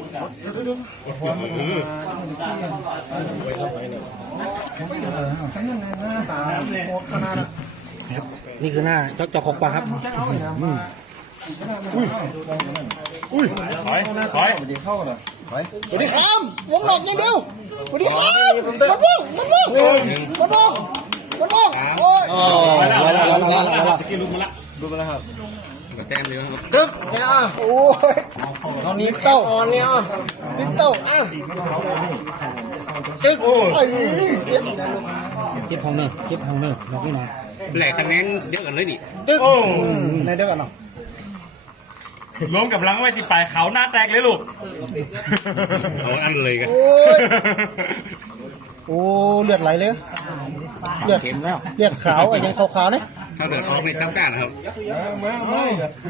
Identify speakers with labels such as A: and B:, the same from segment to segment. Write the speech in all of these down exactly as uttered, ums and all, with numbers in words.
A: นี่คือหน้าเจ้าเจ้าของปลาครับอุ้ยอุ้ยถอยถอยสวัสดีครับวงหลอกอย่างเดียวสวัสดีครับมันว่องมันว่องมันว่องมันว่องโอ้ยมาแล้วมาแล้วมาแล้วมาแล้วตะกี้ลุกมาแล้วลุกมาแล้วครับกระแจมเลยครับกึ๊บเนี่ยโอ้ยตอนนี้เต้าอ่อนเนี่ยนี่เต้าอ่ะจึ๊กโอ้ยเจ็บเจ็บห้องเนอเจ็บห้องเนอลองให้หน่อยแหลกคะแนนเดียวกันเลยนี่จึ๊กในเดียวกันเนาะรวมกับลังไว้ที่ปลายเขาหน้าแตกเลยลูกเอาอันเลยกันโอ้เลือดไหลเลยเลือดเห็นแล้วเลือดขาวไอ้ยังขาวๆเนี่ยถ้าเลือดออกในตั้งการนะครับมาไม่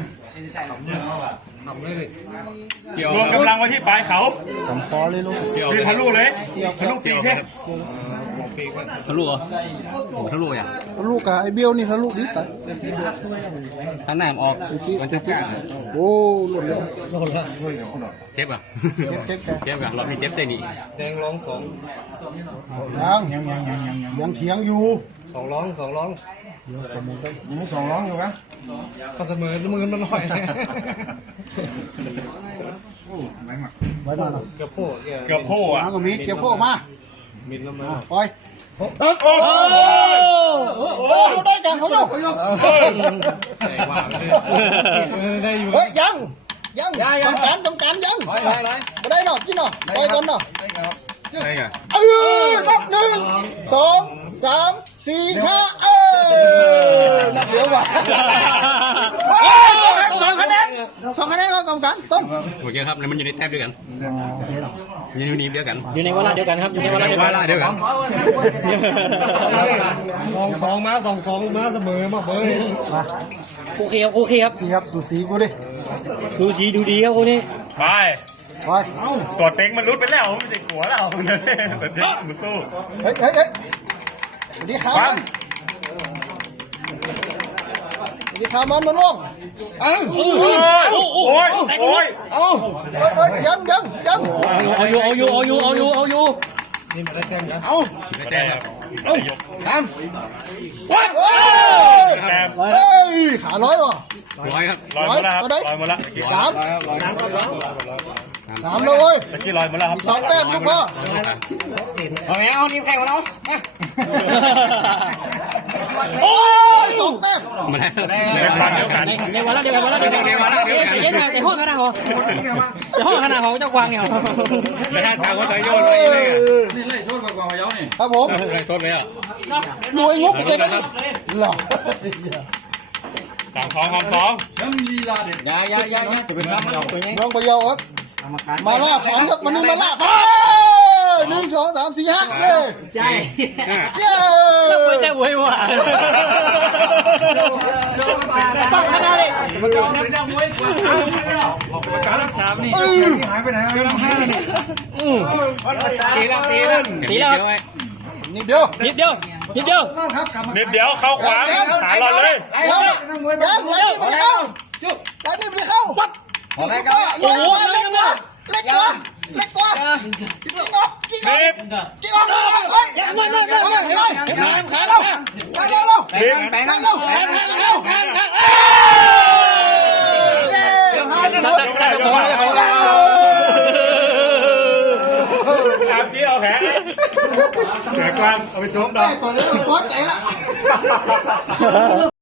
A: ทำเลยรวมกำลังไว้ที่ปลายเขาสำคอเลยลูกคือทะลุเลยทะลุปีกเนี่ยทะลุเหรอทะลุอย่างทะลุกับไอ้เบี้ยวนี่ทะลุนิดแต่ท่านไหนออกมันจะการโอ้หลุดเลยหลุดแล้วเจ็บอ่ะเจ็บเจ็บอ่ะเรามีเจ็บใจนี่แดงร้องสองยังยังยังยังยังยังเถียงอยู่สองร้องสองร้องยังสองร้องอยู่นะก็เสมอมือมันหน่อยไว้มาเกี่ยวโพ่เกี่ยวโพ่อะก็มีเกี่ยวโพ่มามินแล้วมาปล่อยโอ้โหโอ้ได้จังเขาอยู่ได้อยู่เฮ้ยยังยังต้องการต้องการยังไปไปไปไม่ได้หรอกกินหรอกไปกันหรอกได้กันเออนับหนึ่งสองสามสี่ห้าเออนับเดี๋ยวว่ะสองคะแนนสองคะแนนครับกรรมการต้มโอเคครับมันอยู่ในแทบเดียวกันอยู่ในนี้เดียวกันอยู่ในวาระเดียวกันครับอยู่ในวาระเดียวกันสองสองมาสองสองมาเสมอมาเบยโอเคครับโอเคครับนี่ครับสูสีกูดิสูสีดูดีครับกูนี่ไปไปตรวจเป้งมันรุดไปแล้วมันจะกลัวแล้วตรวจเป้งมันสู้เฮ้ยเฮ้ยเฮ้ยสวัสดีครับสวัสดีครับมันมันร่วงเอ้าโอ้ยโอ้ยโอ้ยเอายังยังยังเอาอยู่เอาอยู่เอาอยู่เอาอยู่เอาอยู่นี่มาได้แจ้งนะเอาได้แจ้งแล้วเอาตามว้าวเฮ้ยขาร้อยว่ะร้อยครับร้อยหมดแล้วครับร้อยหมดแล้วสามสามเลยตะกี้ลอยมาแล้วครับสองแต้มลูกพ่อเอาไหมเอานี่แข่งมาแล้วโอ้ยสองแต้มมาแล้วในวันเดียวกันในวันละเดียวกันวันละเดียวกันในวันละเดียวกันในในห้องขนาดหรอในห้องขนาดของเจ้ากวางเนี่ยไม่ได้ทางว่าจะโยนเลยนี่ไล่โซนมากกว่าพะเยานี่ครับผมไล่โซนไปอ่ะรวยงบเต็มเลยหรอสามสองสามสองยังลีลาเด็ดยายายายาจะเป็นครับน้องพะเยาครับมาล่าฝันครับวันนี้มาล่าฝันหนึ่งสองสามสี่ห้าเย้ใจเย้แล้วไปใจหวยว่ะฟังขนาดนี้มันก็ไม่ได้หวยกว่าประกาศสามนี่หายไปไหนครับห้านี่ตีแล้วตีแล้วตีแล้วนิดเดียวนิดเดียวนิดเดียวนิดเดียวเข้าขวางหาเราเลยแล้วแล้วแล้วแล้วจุ๊บแล้วนี่ไม่เข้าปั๊บอะไรกันโอ้โหเล็กกว่าเล็กกว่าเล็กกว่ากิ๊กออกกิ๊กออกกิ๊กออกเฮ้ยยังยังยังยังยังยังขาเราขาเราเราแปงแปงเราแปงเราแปงเราเย้จัดจัดจัดของอะไรของเราอาบที่เอาแผลเสือกวางเอาไปโจมดอกตัวนี้มันโคตรใจละ